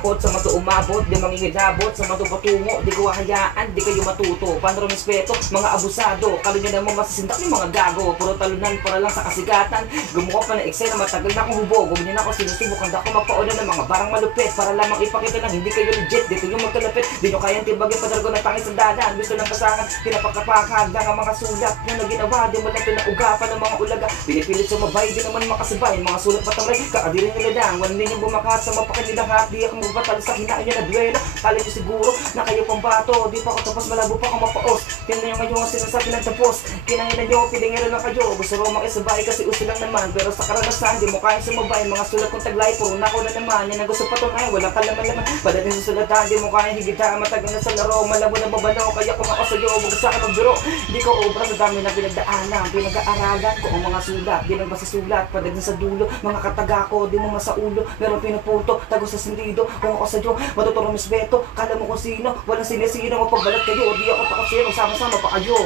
takot sa mato umabot, di mangingidabot sa mato patungo, di ko hahayaan, di kayo matuto. Paano respeto, mga abusado, kalo nyo naman masisindak yung mga gago. Puro talunan para lang sa kasigatan, gumawa pa ng eksena, matagal na akong hubog. Huwag nyo na ako sinusubok, handa ako magpauna ng mga barang malupit para lamang ipakita na hindi kayo legit. Dito yung magkalapit, di nyo kayang tibagin padargo ng tangis sa dalan. Gusto ng pasangan, pinapakapakag ng mga sulat na ginawa, di mo lang pinaugapan ng mga ulaga. Pinipilit sumabay, di naman makasabay, mga sulat patamay, kaadirin nila lang. Wala ninyong bumakas sa mapakinilahat, di ako magbatal sa hinaan nyo na duwelo. Kala nyo siguro na kayo pang bato, di pa ako tapos, malabo pa akong mapaos. Tingnan nyo ngayon ang sinasabi ng tapos, kinangin nyo, pilingero lang kayo. Gusto ro makisabay kasi uso lang naman, pero sa karanasan, di mo kayang sumabay. Mga sulat kong taglay, puro na ako na naman. Yan ang gusto patunay, walang kalaman-laman. Padating sa sulatan, di mo kayang higita. Matagal na sa laro, malabo na babano. Kaya kung ako sa'yo, huwag sa akin magbiro. Di ko obra sa dami na pinagdaanan. Pinag-aaralan ko ang mga sulat, di nagbasa sulat. Padating sa dulo, mga kataga ko, di mo masaulo. Meron pinuputo, tago sa sentido. Kung ako sa'yo, matuturo respeto. Kala mo kung sino, walang sinisino. Mapagbalat kayo, di ako takot sa'yo. Sama-sama pa kayo.